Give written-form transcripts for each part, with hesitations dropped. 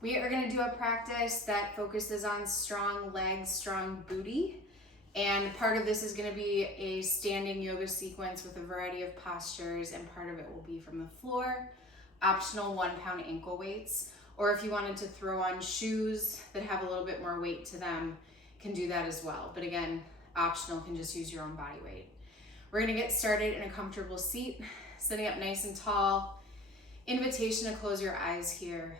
We are going to do a practice that focuses on strong legs, strong booty. And part of this is going to be a standing yoga sequence with a variety of postures, and part of it will be from the floor, optional 1 pound ankle weights. Or if you wanted to throw on shoes that have a little bit more weight to them, can do that as well. But again, optional, can just use your own body weight. We're going to get started in a comfortable seat, sitting up nice and tall. Invitation to close your eyes here.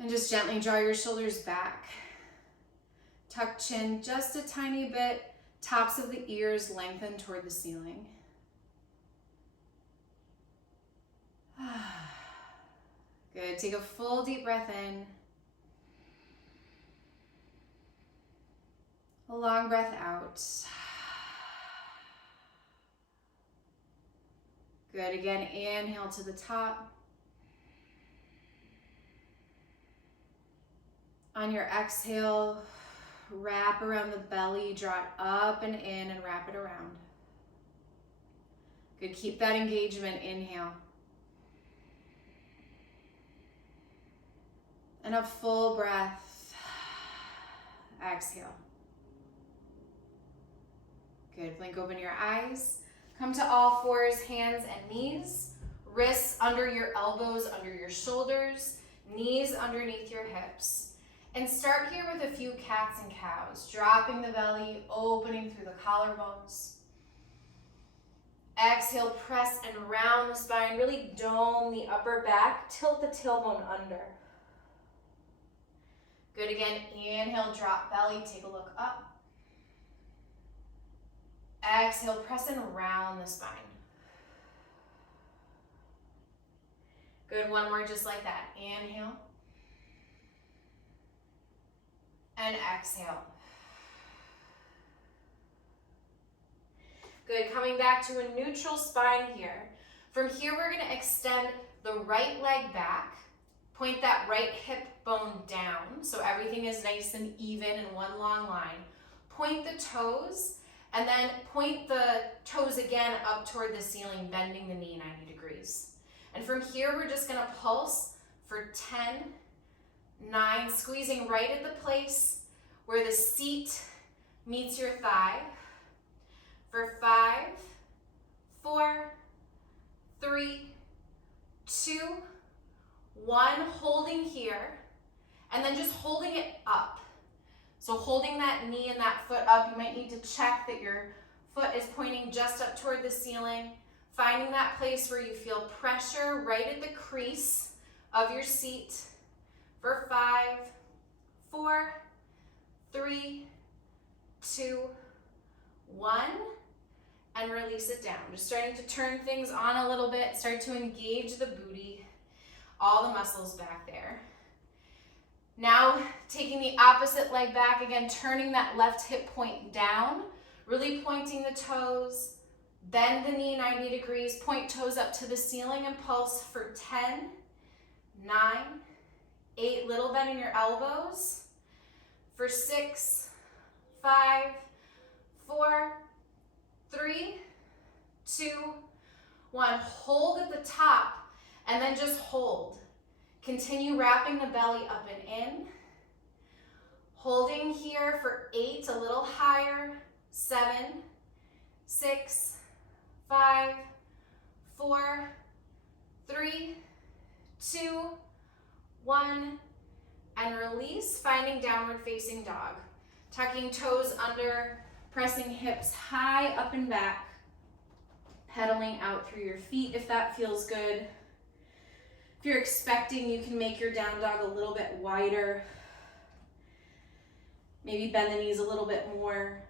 And just gently draw your shoulders back. Tuck chin just a tiny bit. Tops of the ears lengthen toward the ceiling. Good. Take a full deep breath in. A long breath out. Good. Again, inhale to the top. On your exhale, wrap around the belly, draw it up and in, and wrap it around. Good. Keep that engagement. Inhale. And a full breath. Exhale. Good. Blink open your eyes. Come to all fours, hands and knees. Wrists under your elbows, under your shoulders. Knees underneath your hips. And start here with a few cats and cows. Dropping the belly, opening through the collarbones. Exhale, press and round the spine. Really dome the upper back. Tilt the tailbone under. Good. Again, inhale, drop belly, take a look up. Exhale, press and round the spine. Good. One more just like that. Inhale. And exhale. Good. Coming back to a neutral spine here. From here, we're going to extend the right leg back. Point that right hip bone down so everything is nice and even in one long line. Point the toes, and then point the toes again up toward the ceiling, bending the knee 90 degrees. And from here, we're just going to pulse for 10, 9, squeezing right at the place where the seat meets your thigh. For 5, 4, 3, 2, 1, holding here, and then just holding it up. So holding that knee and that foot up, you might need to check that your foot is pointing just up toward the ceiling, finding that place where you feel pressure right at the crease of your seat. For 5, 4, 3, 2, 1, and release it down. Just starting to turn things on a little bit, start to engage the booty, all the muscles back there. Now, taking the opposite leg back again, turning that left hip point down, really pointing the toes, bend the knee 90 degrees, point toes up to the ceiling and pulse for 10, 9, 8, little bend in your elbows, for 6, 5, 4, 3, 2, 1. Hold at the top and then just hold. Continue wrapping the belly up and in. Holding here for 8, a little higher. 7, 6, 5, 4, 3, 2, 1, and release, finding downward facing dog. Tucking toes under, pressing hips high up and back, pedaling out through your feet if that feels good. If you're expecting, you can make your down dog a little bit wider. Maybe bend the knees a little bit more.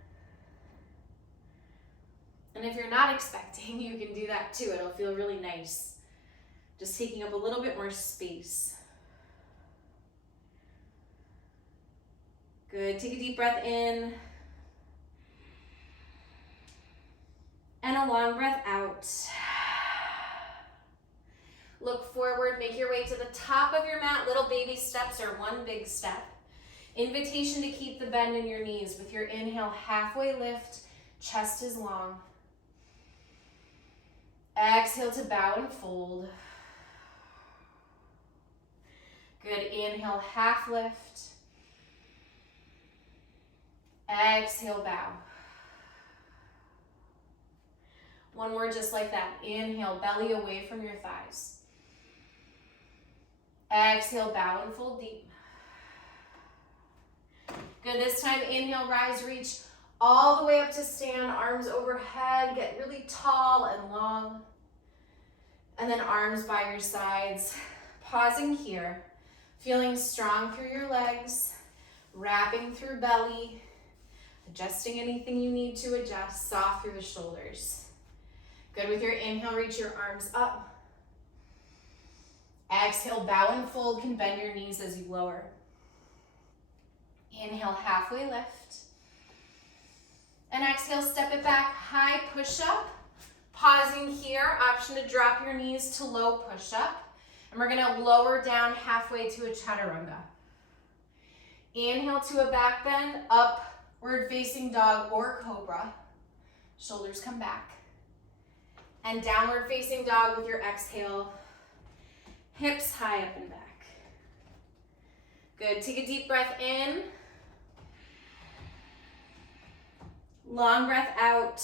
And if you're not expecting, you can do that too. It'll feel really nice. Just taking up a little bit more space. Good. Take a deep breath in. And a long breath out. Look forward, make your way to the top of your mat. Little baby steps or one big step. Invitation to keep the bend in your knees. With your inhale, halfway lift, chest is long. Exhale to bow and fold. Good, inhale, half lift. Exhale, bow. One more just like that. Inhale, belly away from your thighs. Exhale, bow and fold deep. Good, this time inhale, rise, reach all the way up to stand, arms overhead, get really tall and long. And then arms by your sides. Pausing here, feeling strong through your legs, wrapping through belly, adjusting anything you need to adjust, soft through the shoulders. Good, with your inhale, reach your arms up. Exhale, bow and fold, can bend your knees as you lower. Inhale, halfway lift. And exhale, step it back, high push-up. Pausing here, option to drop your knees to low push-up. And we're gonna lower down halfway to a chaturanga. Inhale to a back bend, upward facing dog or cobra. Shoulders come back. And downward facing dog with your exhale. Hips high up and back. Good, take a deep breath in. Long breath out.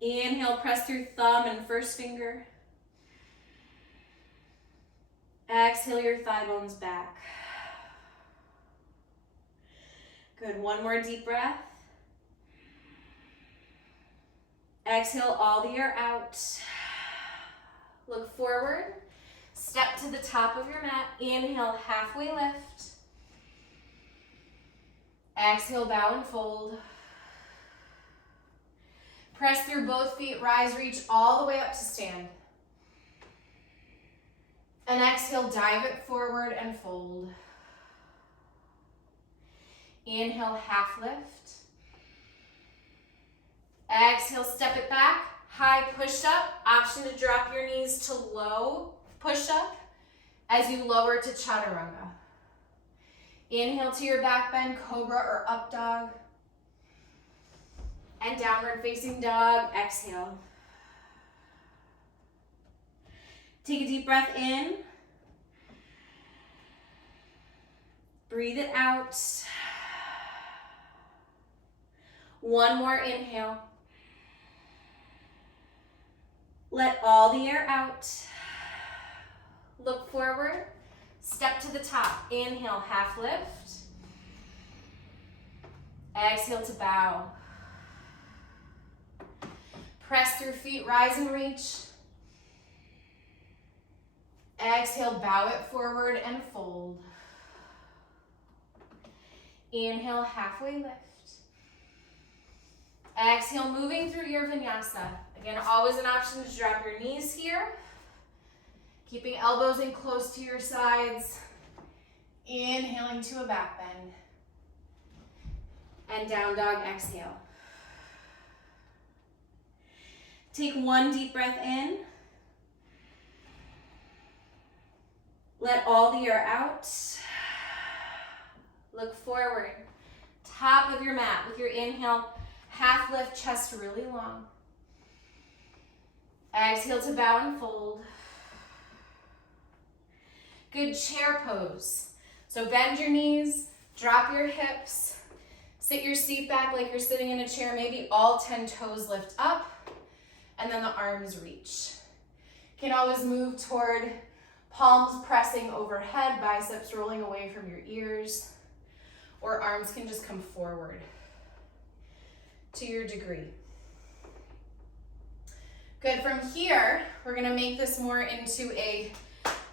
Inhale, press through thumb and first finger. Exhale your thigh bones back. Good, one more deep breath. Exhale all the air out. Look forward. Step to the top of your mat. Inhale, halfway lift. Exhale, bow and fold. Press through both feet, rise, reach all the way up to stand. And exhale, dive it forward and fold. Inhale, half lift. Exhale, step it back, high push up, option to drop your knees to low push up as you lower to chaturanga. Inhale to your back bend, cobra or up dog. And downward facing dog, exhale. Take a deep breath in. Breathe it out. One more inhale. Let all the air out. Look forward. Step to the top. Inhale, half lift. Exhale to bow. Press through feet, rise and reach. Exhale, bow it forward and fold. Inhale, halfway lift. Exhale, moving through your vinyasa. Again, always an option to drop your knees here. Keeping elbows in close to your sides. Inhaling to a back bend. And down dog, exhale. Take one deep breath in. Let all the air out. Look forward. Top of your mat with your inhale. Half lift, chest really long. Exhale to bow and fold. Good chair pose. So bend your knees, drop your hips, sit your seat back like you're sitting in a chair, maybe all 10 toes lift up, and then the arms reach. You can always move toward palms pressing overhead, biceps rolling away from your ears, or arms can just come forward to your degree. Good, from here, we're gonna make this more into a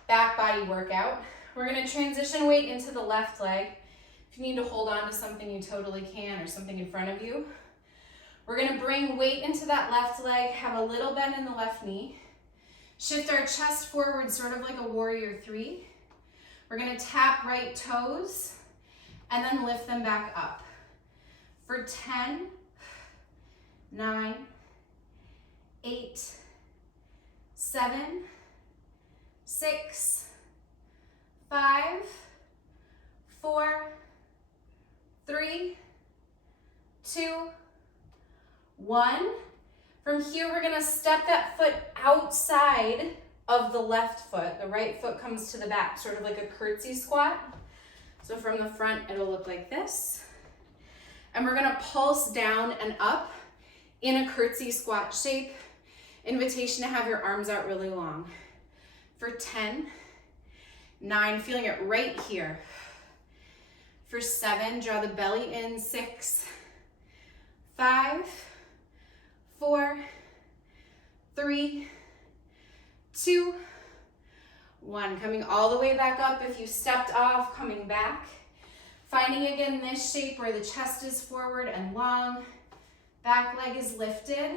back body workout. We're gonna transition weight into the left leg. If you need to hold on to something, you totally can, or something in front of you. We're gonna bring weight into that left leg, have a little bend in the left knee. Shift our chest forward, sort of like a warrior three. We're gonna tap right toes, and then lift them back up. For 10, 9, 8, 7, 6, 5, 4, 3, 2, 1. From here, we're gonna step that foot outside of the left foot. The right foot comes to the back, sort of like a curtsy squat. So from the front, it'll look like this. And we're gonna pulse down and up in a curtsy squat shape. Invitation to have your arms out really long. For 10, 9, feeling it right here. For 7, draw the belly in. 6, 5, 4, 3, 2, 1. Coming all the way back up. If you stepped off, coming back. Finding again this shape where the chest is forward and long. Back leg is lifted.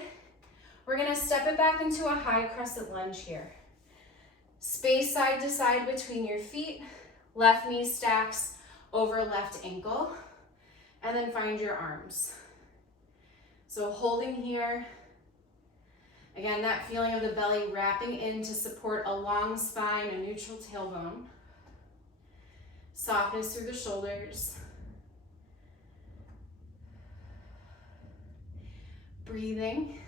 We're gonna step it back into a high crescent lunge here. Space side to side between your feet. Left knee stacks over left ankle. And then find your arms. So holding here. Again, that feeling of the belly wrapping in to support a long spine, a neutral tailbone. Softness through the shoulders. Breathing.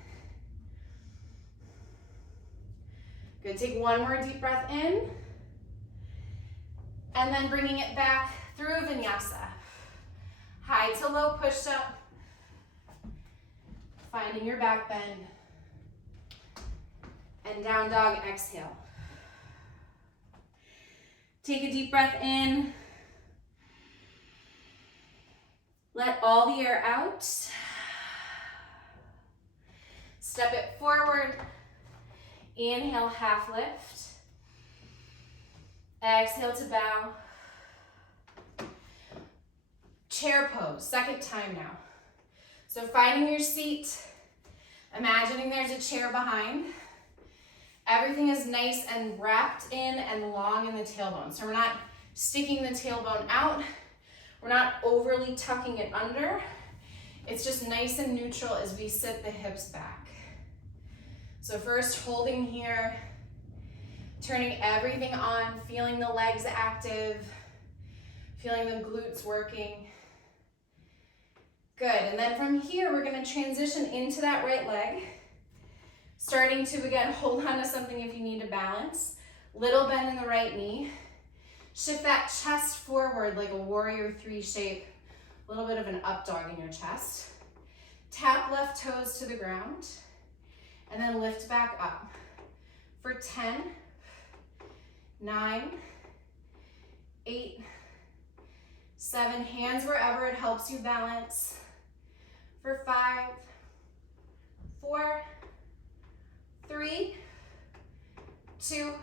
Good, take one more deep breath in. And then bringing it back through Vinyasa. High to low push up. Finding your back bend. And down dog, exhale. Take a deep breath in. Let all the air out. Step it forward. Inhale, half lift. Exhale to bow. Chair pose, second time now. So finding your seat, imagining there's a chair behind. Everything is nice and wrapped in and long in the tailbone. So we're not sticking the tailbone out. We're not overly tucking it under. It's just nice and neutral as we sit the hips back. So first holding here, turning everything on, feeling the legs active, feeling the glutes working. Good, and then from here, we're gonna transition into that right leg. Starting to, again, hold on to something if you need to balance. Little bend in the right knee. Shift that chest forward like a warrior 3 shape. A little bit of an up dog in your chest. Tap left toes to the ground. And then lift back up. For 10, 9, 8, 7. Hands wherever it helps you balance. For 5, 4, 3, 2,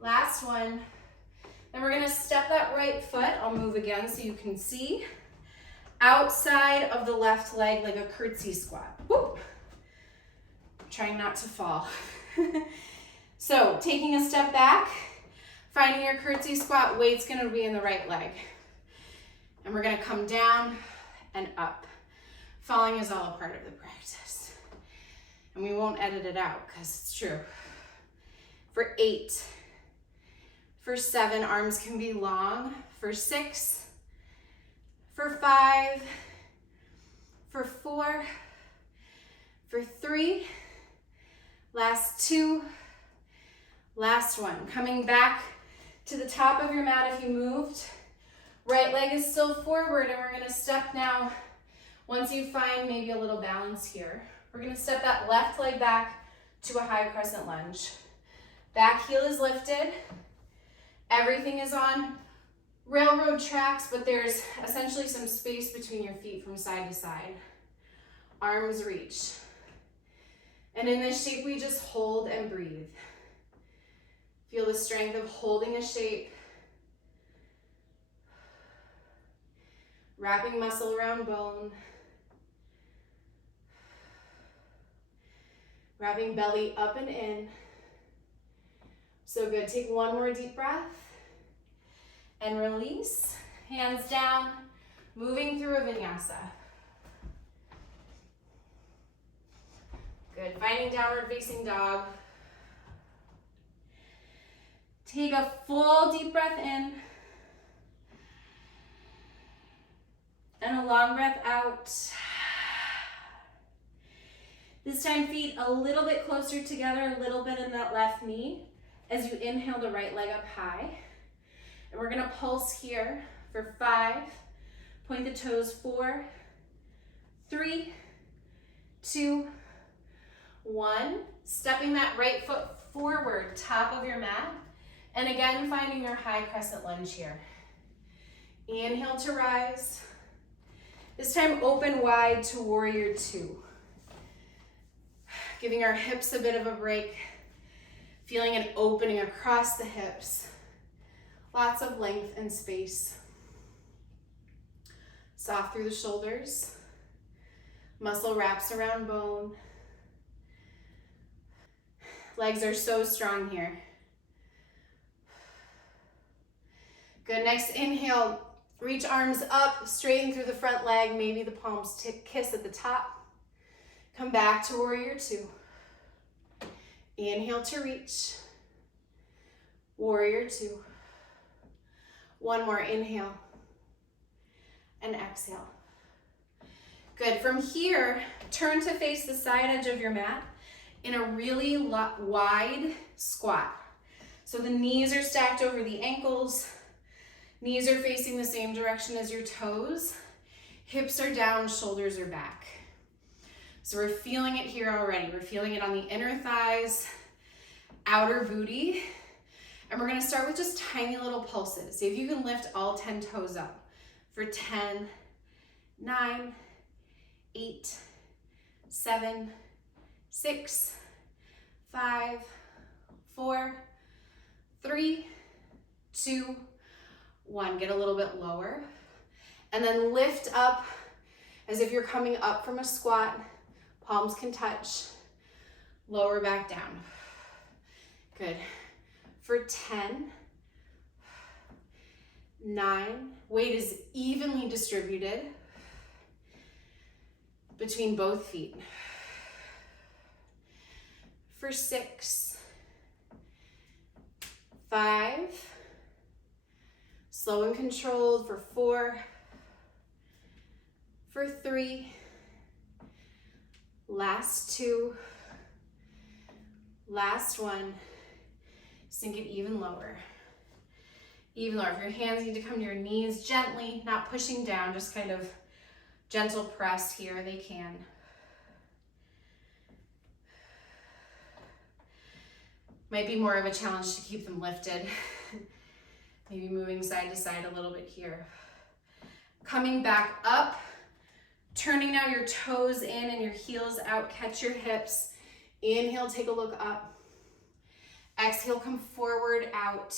last one. Then we're gonna step that right foot, I'll move again so you can see, outside of the left leg like a curtsy squat. Woo! Trying not to fall. So taking a step back, finding your curtsy squat, weight's gonna be in the right leg. And we're gonna come down and up. Falling is all a part of the practice. And we won't edit it out because it's true. For 8, for 7, arms can be long. For 6, for 5, for 4, for 3, last 2, last one. Coming back to the top of your mat if you moved. Right leg is still forward and we're gonna step now. Once you find maybe a little balance here, we're gonna step that left leg back to a high crescent lunge. Back heel is lifted. Everything is on railroad tracks, but there's essentially some space between your feet from side to side. Arms reach. And in this shape, we just hold and breathe. Feel the strength of holding a shape. Wrapping muscle around bone. Wrapping belly up and in. So good. Take one more deep breath. And release. Hands down. Moving through a vinyasa. Good. Finding downward facing dog. Take a full deep breath in. And a long breath out. This time, feet a little bit closer together, a little bit in that left knee as you inhale the right leg up high. And we're gonna pulse here for 5, point the toes, 4, 3, 2, 1. Stepping that right foot forward, top of your mat. And again, finding your high crescent lunge here. Inhale to rise. This time, open wide to warrior 2. Giving our hips a bit of a break. Feeling an opening across the hips. Lots of length and space. Soft through the shoulders. Muscle wraps around bone. Legs are so strong here. Good, next inhale, reach arms up, straighten through the front leg, maybe the palms kiss at the top. Come back to warrior 2. Inhale to reach. Warrior 2. One more inhale and exhale. Good, from here, turn to face the side edge of your mat in a really wide squat. So the knees are stacked over the ankles, knees are facing the same direction as your toes, hips are down, shoulders are back. So we're feeling it here already. We're feeling it on the inner thighs, outer booty, and we're gonna start with just tiny little pulses. See if you can lift all 10 toes up for 10, 9, 8, 7, 6, 5, 4, 3, 2, 1. Get a little bit lower. And then lift up as if you're coming up from a squat. Palms can touch. Lower back down. Good. For 10, 9, weight is evenly distributed between both feet. For 6, 5, slow and controlled for 4, for 3, last 2, last 1, sink it even lower. Even lower. If your hands need to come to your knees gently, not pushing down, just kind of gentle press here, they can. Might be more of a challenge to keep them lifted. Maybe moving side to side a little bit here. Coming back up, turning now your toes in and your heels out, catch your hips. Inhale, take a look up. Exhale, come forward, out,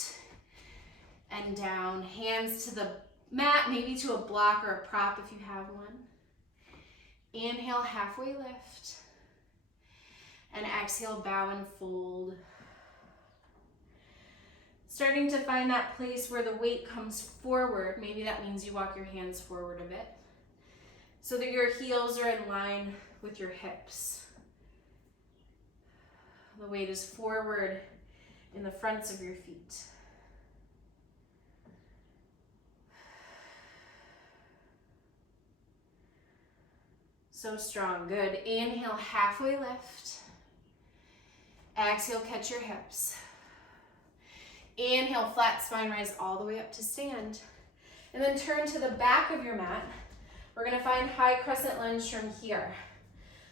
and down. Hands to the mat, maybe to a block or a prop if you have one. Inhale, halfway lift. And exhale, bow and fold. Starting to find that place where the weight comes forward. Maybe that means you walk your hands forward a bit so that your heels are in line with your hips. The weight is forward in the fronts of your feet. So strong, good. Inhale, halfway lift. Exhale, catch your hips. Inhale, flat spine, rise all the way up to stand. And then turn to the back of your mat. We're gonna find high crescent lunge from here.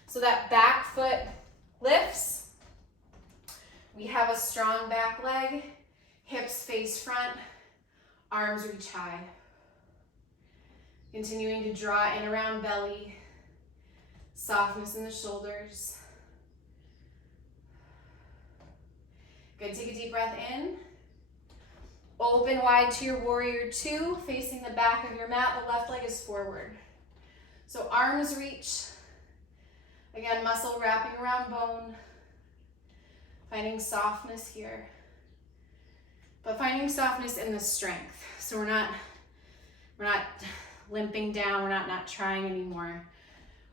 So that back foot lifts. We have a strong back leg, hips face front, arms reach high. Continuing to draw in around belly, softness in the shoulders. Good, take a deep breath in. Open wide to your warrior 2, facing the back of your mat. The left leg is forward. So arms reach. Again, muscle wrapping around bone. Finding softness here. But finding softness in the strength. So we're not limping down, we're not trying anymore.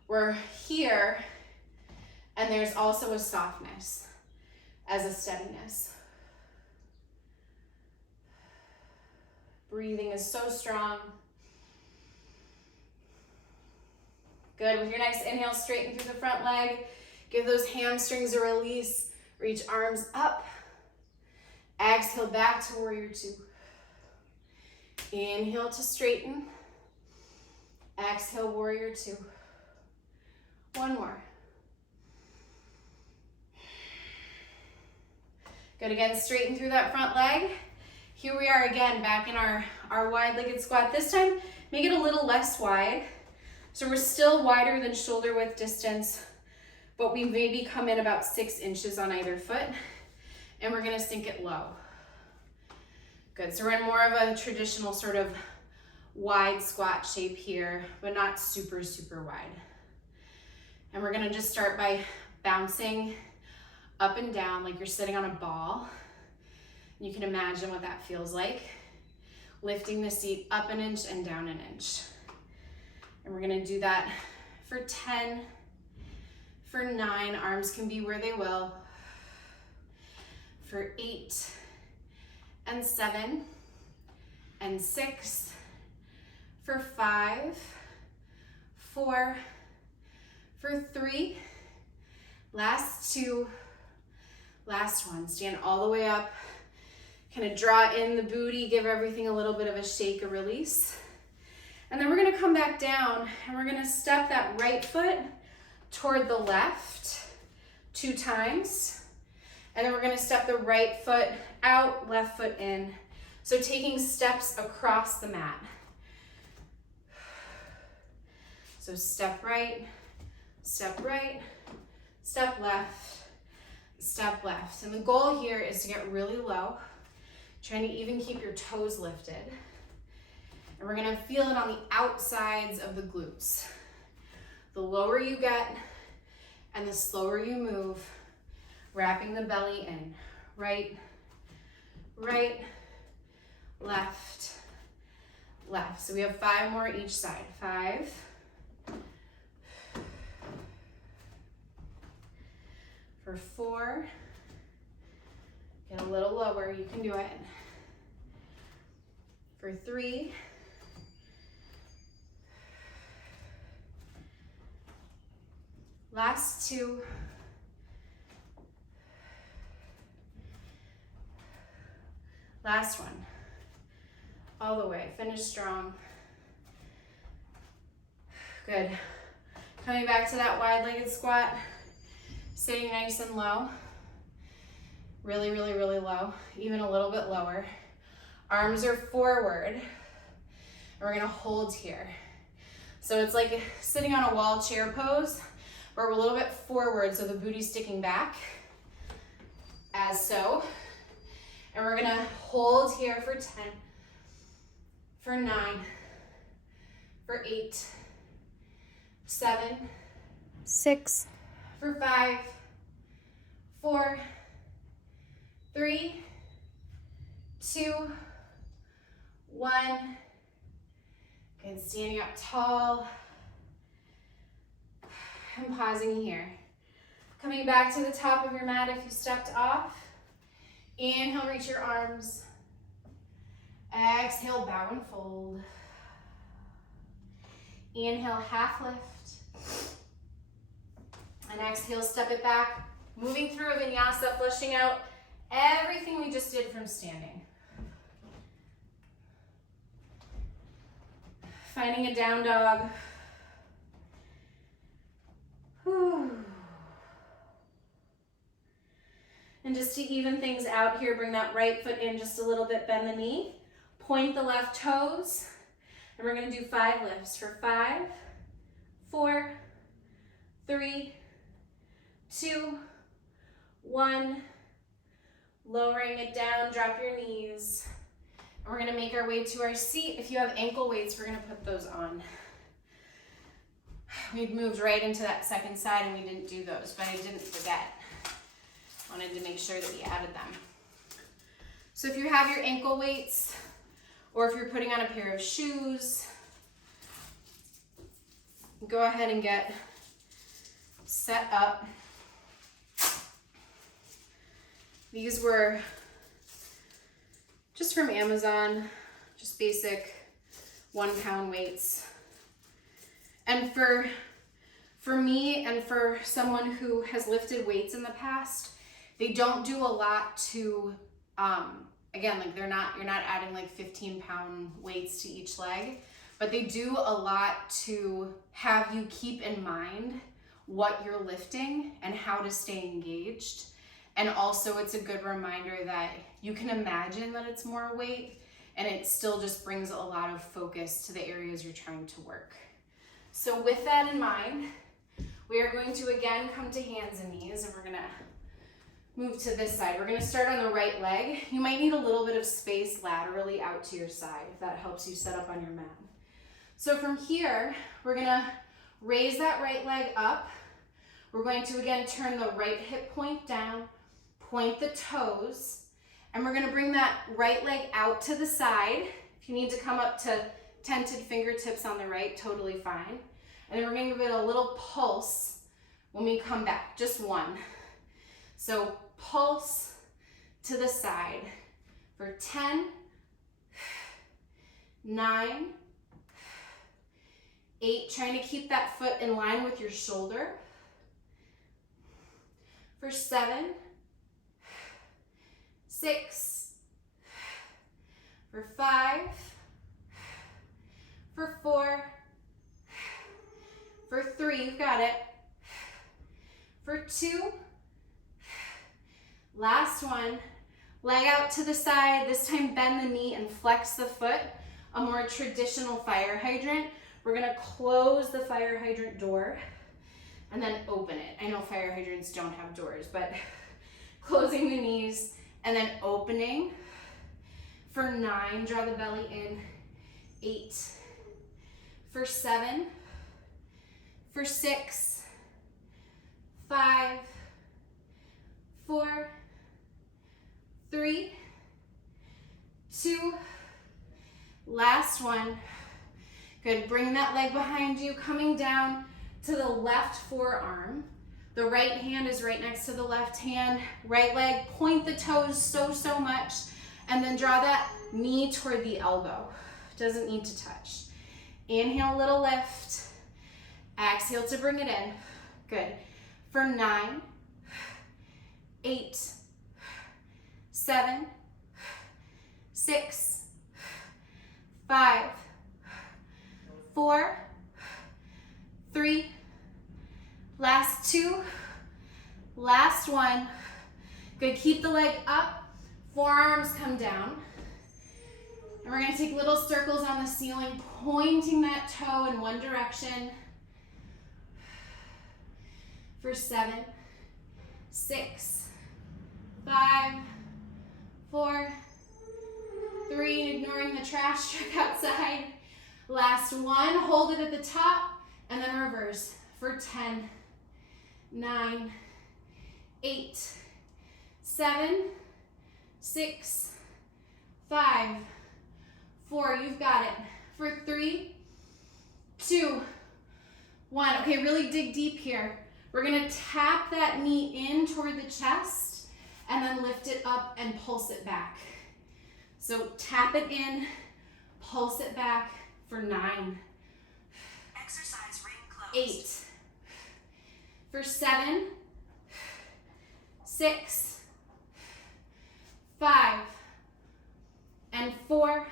We're here, and there's also a softness as a steadiness. Breathing is so strong. Good, with your next inhale, straighten through the front leg. Give those hamstrings a release. Reach arms up. Exhale back to warrior two. Inhale to straighten. Exhale, warrior two. One more. Good, again, straighten through that front leg. Here we are again, back in our wide-legged squat. This time, make it a little less wide. So we're still wider than shoulder width distance, but we maybe come in about 6 inches on either foot, and we're gonna sink it low. Good, so we're in more of a traditional sort of wide squat shape here, but not super, super wide. And we're gonna just start by bouncing up and down like you're sitting on a ball. You can imagine what that feels like. Lifting the seat up an inch and down an inch. And we're gonna do that for 10, for 9, arms can be where they will, for 8, and 7, and 6, for 5, 4, for 3, last 2, last one. Stand all the way up, kind of draw in the booty, give everything a little bit of a shake, a release. And then we're gonna come back down and we're gonna step that right foot toward the left 2 times. And then we're gonna step the right foot out, left foot in. So taking steps across the mat. So step right, step left, step left. And the goal here is to get really low, trying to even keep your toes lifted. And we're gonna feel it on the outsides of the glutes. The lower you get and the slower you move, wrapping the belly in. Right, left, left. So we have 5 more each side. 5, for 4, get a little lower, you can do it. For 3, last 2, last one, all the way, finish strong. Good. Coming back to that wide-legged squat, sitting nice and low, really, really, really low, even a little bit lower. Arms are forward, and we're gonna hold here. So it's like sitting on a wall chair pose, but we're a little bit forward so the booty's sticking back, as so. And we're gonna hold here for 10, for 9, for 8, 7, 6, for 5, 4, 3, 2, 1. Good, standing up tall. And pausing here. Coming back to the top of your mat if you stepped off. Inhale, reach your arms. Exhale, bow and fold. Inhale, half lift. And exhale, step it back. Moving through a vinyasa, flushing out everything we just did from standing. Finding a down dog. Whew. And just to even things out here, bring that right foot in just a little bit, bend the knee, point the left toes, and we're gonna do 5 lifts for 5, 4, 3, 2, 1. Lowering it down, drop your knees. And we're gonna make our way to our seat. If you have ankle weights, we're gonna put those on. We'd moved right into that second side and we didn't do those, but I didn't forget. Wanted to make sure that we added them. So if you have your ankle weights, or if you're putting on a pair of shoes, go ahead and get set up. These were just from Amazon, just basic 1-pound weights. And for For me and for someone who has lifted weights in the past, they don't do a lot to, again, like you're not adding like 15-pound weights to each leg, but they do a lot to have you keep in mind what you're lifting and how to stay engaged. And also it's a good reminder that you can imagine that it's more weight and it still just brings a lot of focus to the areas you're trying to work. So with that in mind, we are going to again come to hands and knees, and we're gonna move to this side. We're gonna start on the right leg. You might need a little bit of space laterally out to your side if that helps you set up on your mat. So from here, we're gonna raise that right leg up. We're going to again turn the right hip point down, point the toes, and we're gonna bring that right leg out to the side. If you need to come up to tented fingertips on the right, totally fine. And then we're gonna give it a little pulse when we come back, just one. So pulse to the side for 10, 9, 8, trying to keep that foot in line with your shoulder. For 7, 6, for 5, for 4, for 3, you've got it, for 2, last one, leg out to the side, this time bend the knee and flex the foot, a more traditional fire hydrant. We're gonna close the fire hydrant door and then open it. I know fire hydrants don't have doors, but closing the knees and then opening. For 9, draw the belly in, 8, for 7, for 6, 5, 4, 3, 2, last one. Good, bring that leg behind you, coming down to the left forearm. The right hand is right next to the left hand. Right leg, point the toes so much, and then draw that knee toward the elbow. Doesn't need to touch. Inhale, a little lift. Exhale to bring it in. Good. For 9, 8, 7, 6, 5, 4, 3, last 2, last one. Good, keep the leg up, forearms come down. And we're gonna take little circles on the ceiling, pointing that toe in one direction. For 7, 6, 5, 4, 3, ignoring the trash truck outside. Last one, hold it at the top, and then reverse for 10, 9, 8, 7, 6, 5, 4, you've got it. For 3, 2, 1. Okay, really dig deep here. We're gonna tap that knee in toward the chest and then lift it up and pulse it back. So tap it in, pulse it back for 9. Exercise ring closed. 8. For 7, 6, 5, and 4,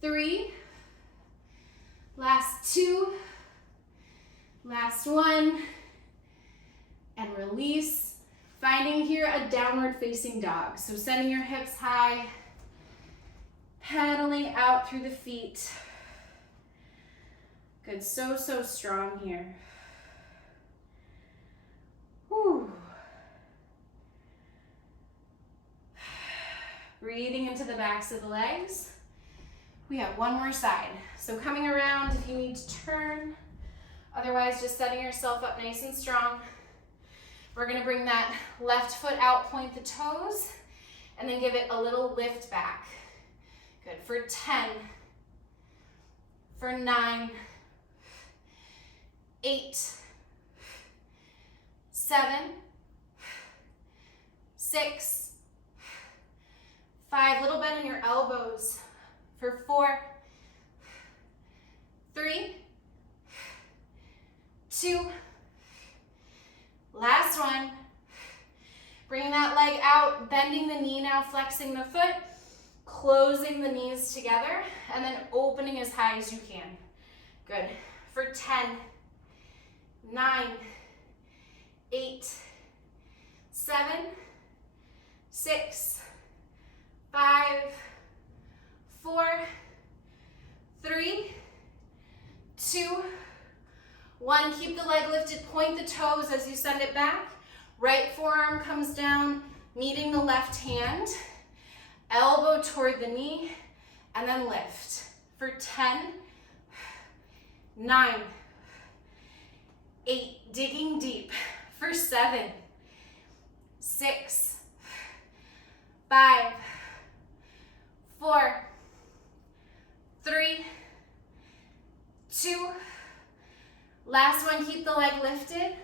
3, last 2, last one, and release. Finding here a downward facing dog. So sending your hips high, pedaling out through the feet. Good, so strong here. Whew. Breathing into the backs of the legs. We have one more side. So coming around if you need to turn. Otherwise, just setting yourself up nice and strong. We're gonna bring that left foot out, point the toes, and then give it a little lift back. Good, for 10, for 9, 8, 7, 6, 5, little bend in your elbows, for 4, 3, 2. Last one. Bring that leg out, bending the knee now, flexing the foot, closing the knees together, and then opening as high as you can. Good. For 10, 9, 8, 7, 6, 5, 4, 3, 2, 1. Keep the leg lifted, point the toes as you send it back. Right forearm comes down, meeting the left hand, elbow toward the knee, and then lift. For 10, 9, 8, digging deep. For 7, 6, 5, 4, 3, 2. Last one, keep the leg lifted.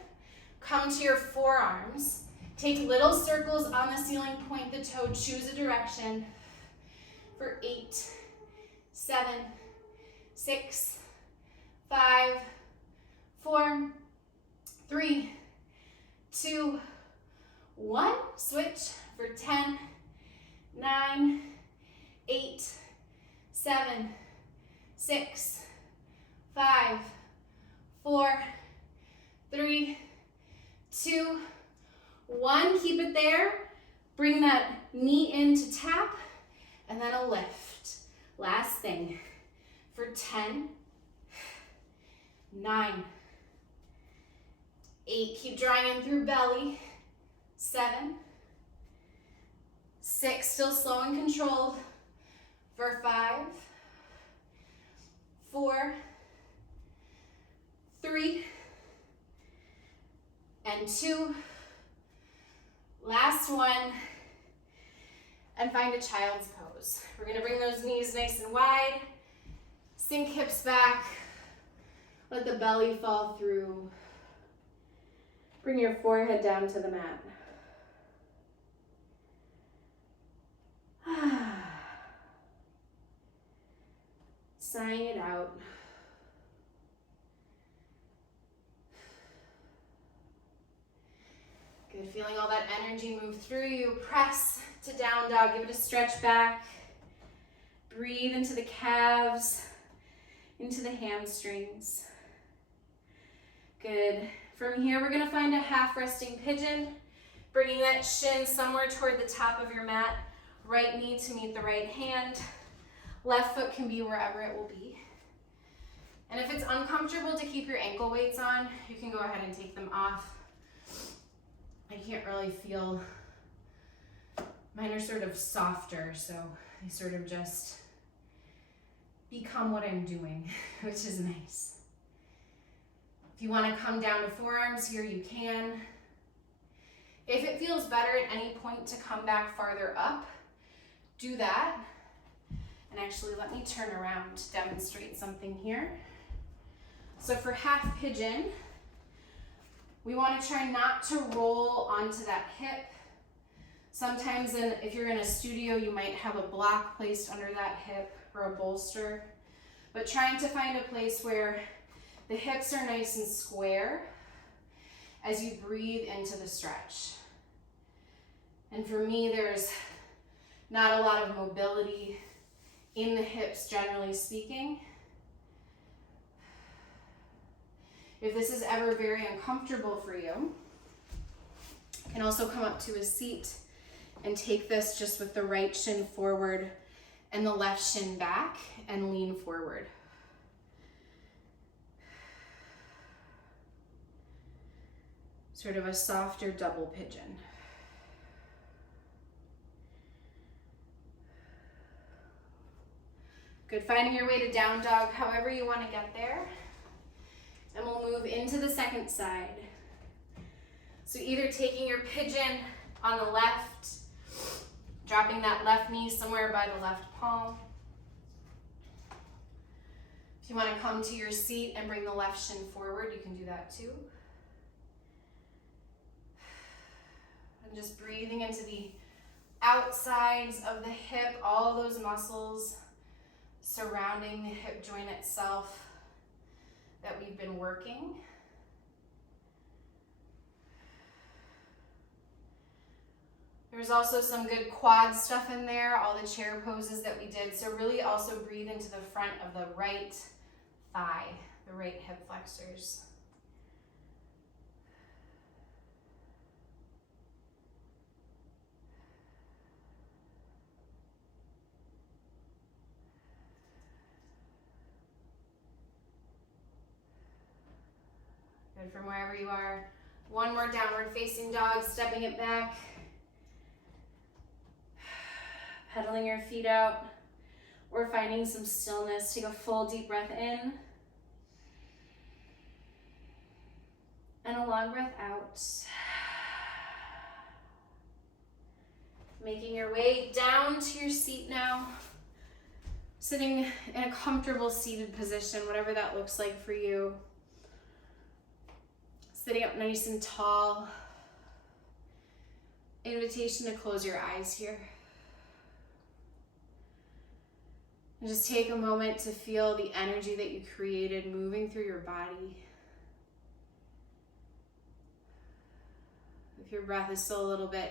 Come to your forearms. Take little circles on the ceiling, point the toe, choose a direction. For 8, 7, 6, 5, 4, 3, 2, 1. Switch for 10, 9, 8, 7, 6, 5, 4, 3, 2, 1. Keep it there. Bring that knee in to tap, and then a lift. Last thing. For 10, 9, 8. Keep drawing in through belly. 7, 6. Still slow and controlled. For 5, 4, 3, and 2. Last one. And find a child's pose. We're gonna bring those knees nice and wide. Sink hips back. Let the belly fall through. Bring your forehead down to the mat. Sighing it out. Good, feeling all that energy move through you. Press to down dog, give it a stretch back. Breathe into the calves, into the hamstrings. Good. From here, we're gonna find a half resting pigeon, bringing that shin somewhere toward the top of your mat. Right knee to meet the right hand. Left foot can be wherever it will be. And if it's uncomfortable to keep your ankle weights on, you can go ahead and take them off. I can't really feel, mine are sort of softer, so they sort of just become what I'm doing, which is nice. If you want to come down to forearms here, you can. If it feels better at any point to come back farther up, do that. And actually, let me turn around to demonstrate something here. So for half pigeon, we want to try not to roll onto that hip. Sometimes if you're in a studio, you might have a block placed under that hip or a bolster. But trying to find a place where the hips are nice and square as you breathe into the stretch. And for me, there's not a lot of mobility in the hips, generally speaking. If this is ever very uncomfortable for you, you can also come up to a seat and take this just with the right shin forward and the left shin back and lean forward. Sort of a softer double pigeon. Good, finding your way to down dog, however you want to get there. And we'll move into the second side. So either taking your pigeon on the left, dropping that left knee somewhere by the left palm. If you want to come to your seat and bring the left shin forward, you can do that too. And just breathing into the outsides of the hip, all those muscles surrounding the hip joint itself that we've been working. There's also some good quad stuff in there, all the chair poses that we did. So really also breathe into the front of the right thigh, the right hip flexors. Good from wherever you are. One more downward facing dog, stepping it back. Pedaling your feet out or finding some stillness. Take a full deep breath in. And a long breath out. Making your way down to your seat now. Sitting in a comfortable seated position, whatever that looks like for you. Sitting up nice and tall. Invitation to close your eyes here. And just take a moment to feel the energy that you created moving through your body. If your breath is still a little bit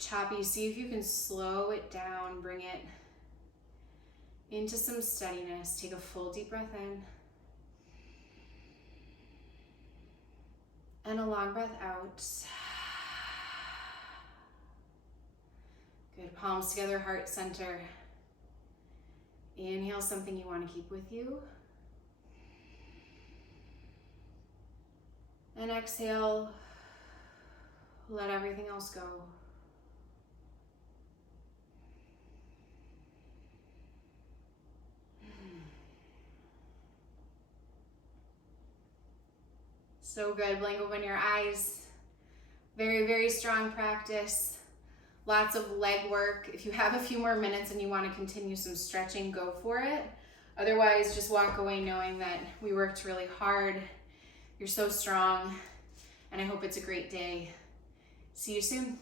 choppy, see if you can slow it down, bring it into some steadiness. Take a full deep breath in. And a long breath out. Good, palms together, heart center. Inhale something you want to keep with you. And exhale, let everything else go. So good, blink open your eyes. Very, very strong practice. Lots of leg work. If you have a few more minutes and you want to continue some stretching, go for it. Otherwise, just walk away knowing that we worked really hard. You're so strong, and I hope it's a great day. See you soon.